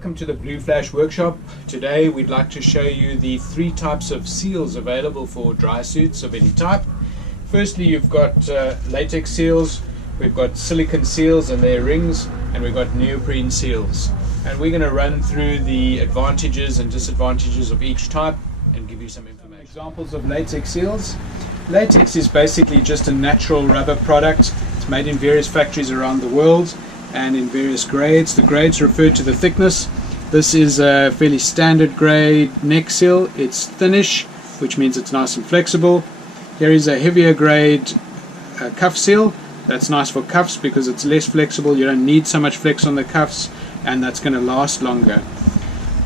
Welcome to the Blue Flash workshop. Today we'd like to show you the three types of seals available for dry suits of any type. Firstly, you've got latex seals, we've got silicone seals and their rings, and we've got neoprene seals. And we're going to run through the advantages and disadvantages of each type and give you some information. Examples of latex seals. Latex is basically just a natural rubber product. It's made in various factories around the world and in various grades. The grades refer to the thickness. This is a fairly standard grade neck seal. It's thinnish, which means it's nice and flexible. Here is a heavier grade cuff seal. That's nice for cuffs because it's less flexible. You don't need so much flex on the cuffs, and that's going to last longer.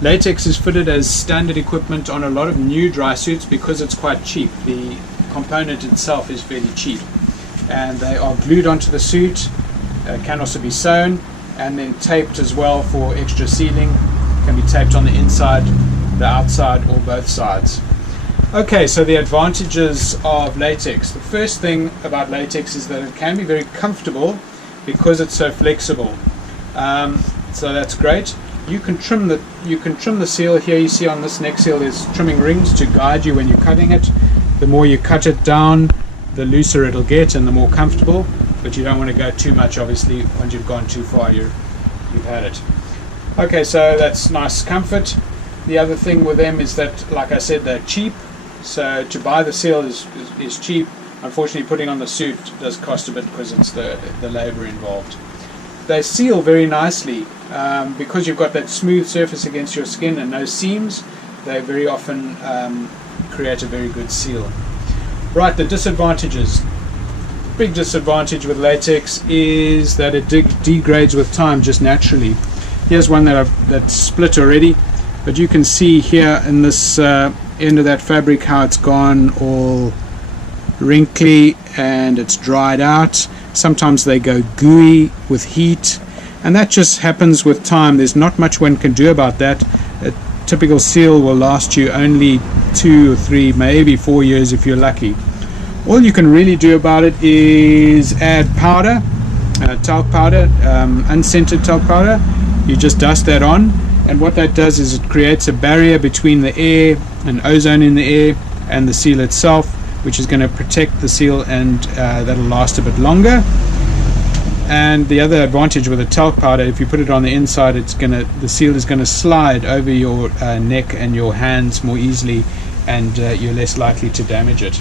Latex is fitted as standard equipment on a lot of new dry suits because it's quite cheap. The component itself is fairly cheap, and they are glued onto the suit. Can also be sewn and then taped as well for extra sealing. Can be taped on the inside, the outside, or both sides. Okay, so the advantages of latex. The first thing about latex is that it can be very comfortable because it's so flexible. So that's great. You can trim the seal here. You see on this neck seal there's trimming rings to guide you when you're cutting it. The more you cut it down, the looser it'll get and the more comfortable. But you don't want to go too much, obviously. Once you've gone too far, you've had it. Okay, so that's nice comfort. The other thing with them is that, like I said, they're cheap. So to buy the seal is cheap. Unfortunately, putting on the suit does cost a bit because it's the labor involved. They seal very nicely because you've got that smooth surface against your skin and no seams. They very often create a very good seal. Right, the disadvantages. Big disadvantage with latex is that it degrades with time just naturally. Here's one that's split already, but you can see here in this end of that fabric how it's gone all wrinkly and it's dried out. Sometimes they go gooey with heat, and that just happens with time. There's not much one can do about that. A typical seal will last you only 2 or 3, maybe 4 years if you're lucky. All you can really do about it is add powder, talc powder, unscented talc powder. You just dust that on, and what that does is it creates a barrier between the air and ozone in the air and the seal itself, which is going to protect the seal, and that'll last a bit longer. And the other advantage with the talc powder, if you put it on the inside, the seal is going to slide over your neck and your hands more easily, and you're less likely to damage it.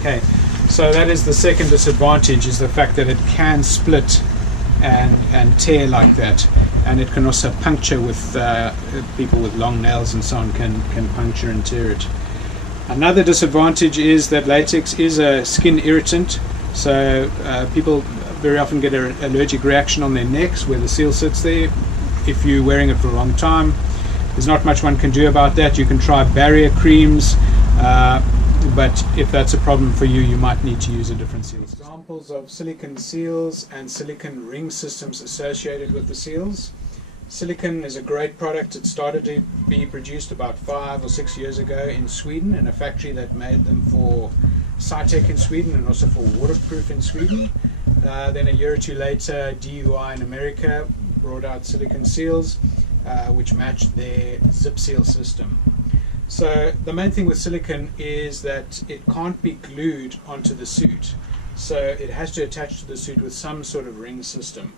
Okay, so that is the second disadvantage, is the fact that it can split and tear like that, and it can also puncture with people with long nails and so on can puncture and tear it. Another disadvantage is that latex is a skin irritant, so people very often get an allergic reaction on their necks where the seal sits there if you're wearing it for a long time. There's not much one can do about that. You can try barrier creams, but if that's a problem for you, you might need to use a different seal. Examples of silicone seals and silicone ring systems associated with the seals. Silicone is a great product. It started to be produced about 5 or 6 years ago in Sweden, in a factory that made them for Cytec in Sweden and also for waterproof in Sweden. Then a year or two later, DUI in America brought out silicone seals, which matched their zip seal system. So the main thing with silicone is that it can't be glued onto the suit. So it has to attach to the suit with some sort of ring system.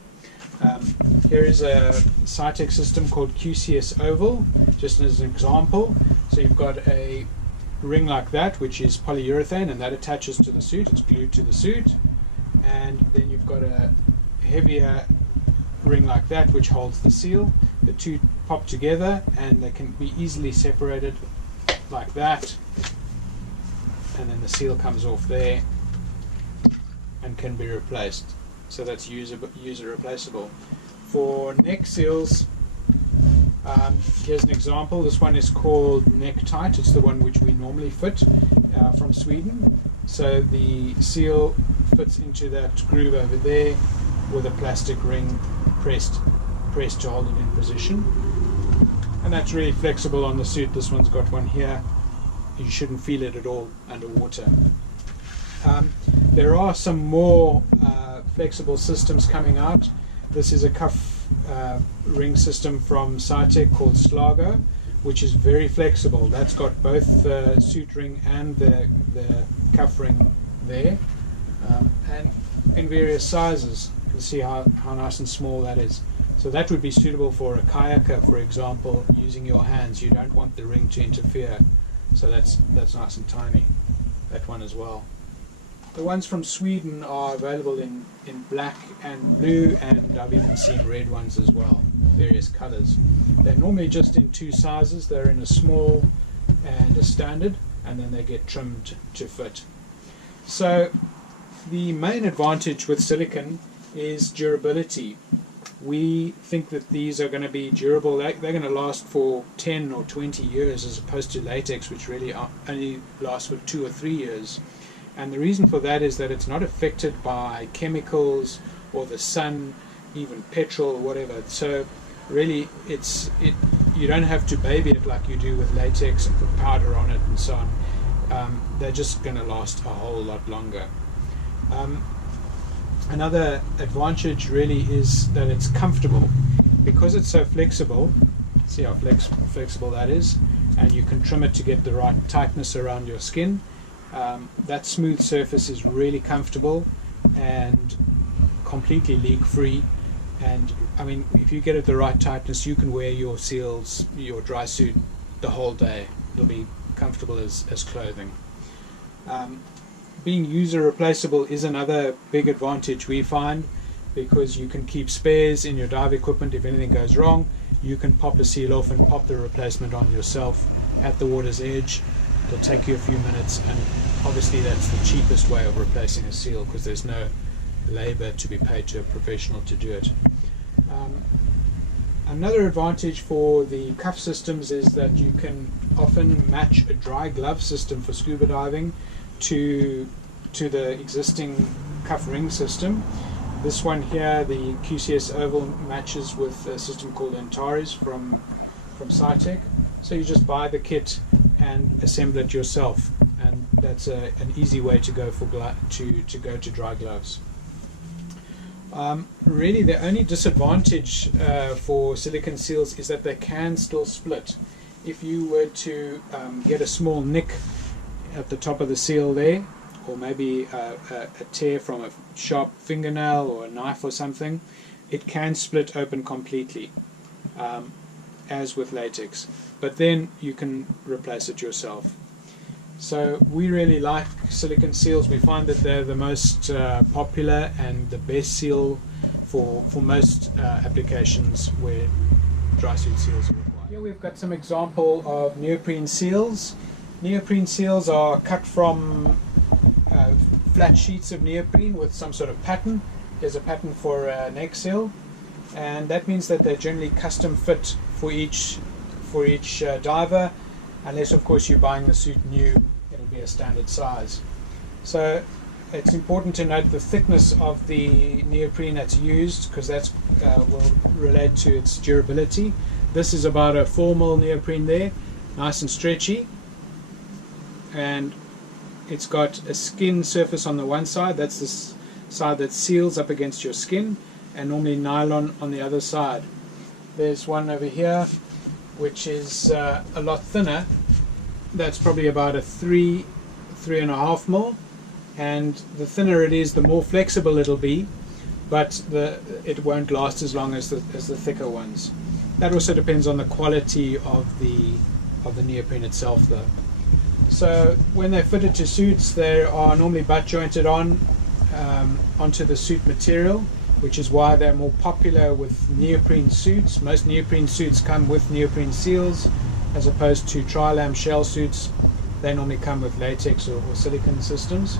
Here is a Cytec system called QCS Oval, just as an example. So you've got a ring like that, which is polyurethane, and that attaches to the suit. It's glued to the suit. And then you've got a heavier ring like that, which holds the seal. The two pop together and they can be easily separated like that, and then the seal comes off there and can be replaced. So that's user replaceable. For neck seals, here's an example. This one is called Neck Tight. It's the one which we normally fit from Sweden. So the seal fits into that groove over there with a plastic ring pressed to hold it in position, and that's really flexible on the suit. This one's got one here. You shouldn't feel it at all underwater. There are some more flexible systems coming out. This is a cuff ring system from Cytec called Slago, which is very flexible. That's got both the suit ring and the cuff ring there, and in various sizes. You can see how nice and small that is. So that would be suitable for a kayaker, for example, using your hands. You don't want the ring to interfere, so that's nice and tiny, that one as well. The ones from Sweden are available in black and blue, and I've even seen red ones as well, various colors. They're normally just in two sizes. They're in a small and a standard, and then they get trimmed to fit. So the main advantage with silicone is durability. We think that these are going to be durable. They're going to last for 10 or 20 years, as opposed to latex, which really only lasts for 2 or 3 years. And the reason for that is that it's not affected by chemicals or the sun, even petrol or whatever. So really you don't have to baby it like you do with latex and put powder on it and so on. They're just going to last a whole lot longer. Another advantage really is that it's comfortable. Because it's so flexible, see how flexible that is, and you can trim it to get the right tightness around your skin. That smooth surface is really comfortable and completely leak free, and I mean, if you get it the right tightness, you can wear your seals, your dry suit, the whole day. It'll be comfortable as clothing. Being user replaceable is another big advantage we find, because you can keep spares in your dive equipment. If anything goes wrong, you can pop a seal off and pop the replacement on yourself at the water's edge. It'll take you a few minutes, and obviously that's the cheapest way of replacing a seal, because there's no labor to be paid to a professional to do it. Another advantage for the cuff systems is that you can often match a dry glove system for scuba diving to the existing cuff ring system. This one here, the QCS Oval, matches with a system called Antares from Cytec. So you just buy the kit and assemble it yourself, and that's an easy way to go for go to dry gloves. Really, the only disadvantage for silicone seals is that they can still split. If you were to get a small nick at the top of the seal there, or maybe a tear from a sharp fingernail or a knife or something, it can split open completely, as with latex. But then you can replace it yourself. So we really like silicone seals. We find that they're the most popular and the best seal for most applications where dry suit seals are required. Here we've got some example of neoprene seals. Neoprene seals are cut from flat sheets of neoprene with some sort of pattern. There's a pattern for a neck seal, and that means that they're generally custom fit for each diver, unless of course you're buying the suit new. It'll be a standard size. So it's important to note the thickness of the neoprene that's used, because that's will relate to its durability. This is about a 4 mil neoprene there, nice and stretchy, and it's got a skin surface on the one side. That's the side that seals up against your skin, and normally nylon on the other side. There's one over here which is a lot thinner. That's probably about a 3.5 mil, and the thinner it is, the more flexible it'll be, but it won't last as long as the thicker ones. That also depends on the quality of the neoprene itself, though. So when they're fitted to suits, they are normally butt jointed onto the suit material, which is why they're more popular with neoprene suits. Most neoprene suits come with neoprene seals, as opposed to tri-lam shell suits. They normally come with latex or silicone systems.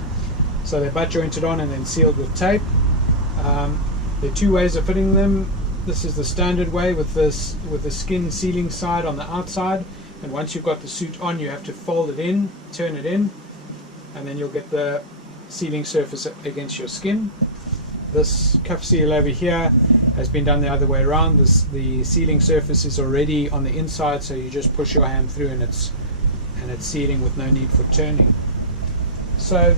So they're butt jointed on and then sealed with tape. There are two ways of fitting them. This is the standard way with the skin sealing side on the outside, and once you've got the suit on, you have to fold it in, turn it in, and then you'll get the sealing surface against your skin. This cuff seal over here has been done the other way around. The sealing surface is already on the inside, so you just push your hand through and it's sealing with no need for turning. So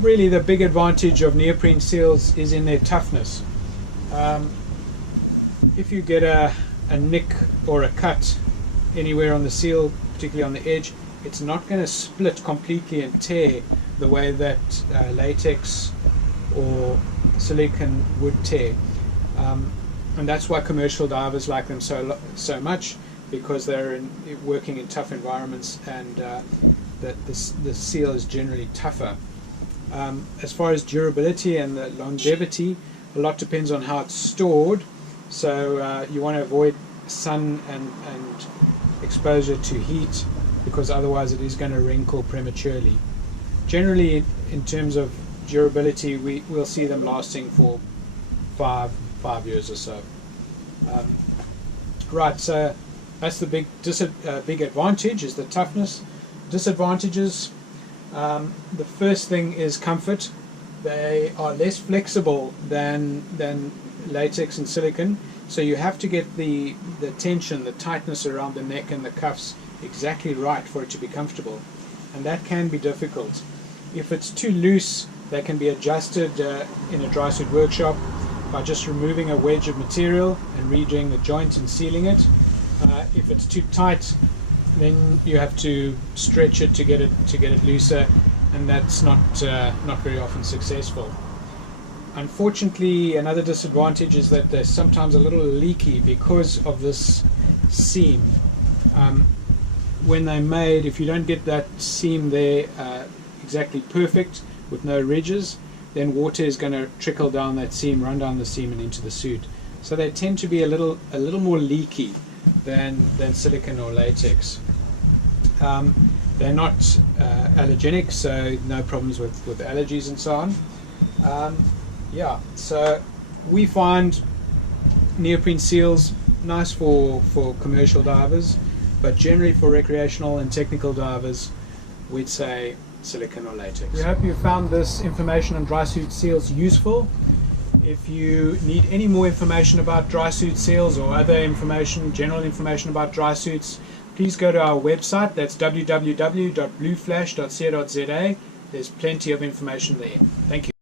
really the big advantage of neoprene seals is in their toughness. if you get a nick or a cut anywhere on the seal, particularly on the edge, it's not going to split completely and tear the way that latex or silicone would tear. And that's why commercial divers like them so much, because they're working in tough environments, and the seal is generally tougher. As far as durability and the longevity, a lot depends on how it's stored. So you want to avoid sun and exposure to heat, because otherwise it is going to wrinkle prematurely. Generally, in terms of durability, we'll see them lasting for five years or so. Right, so that's the big advantage, is the toughness. Disadvantages, the first thing is comfort. They are less flexible than latex and silicone, so you have to get the tension, the tightness around the neck and the cuffs exactly right for it to be comfortable, and that can be difficult. If it's too loose, they can be adjusted in a dry suit workshop by just removing a wedge of material and redoing the joint and sealing it. If it's too tight, then you have to stretch it to get it looser, and that's not very often successful. Unfortunately, another disadvantage is that they're sometimes a little leaky because of this seam. When they're made, if you don't get that seam there exactly perfect with no ridges, then water is going to trickle down that seam, run down the seam and into the suit. So they tend to be a little more leaky than silicone or latex. They're not allergenic, so no problems with allergies and so on. Yeah, so we find neoprene seals nice for commercial divers, but generally for recreational and technical divers, we'd say silicone or latex. We hope you found this information on Drysuit Seals useful. If you need any more information about Drysuit Seals or other information, general information about dry suits, please go to our website. That's www.blueflash.co.za. There's plenty of information there. Thank you.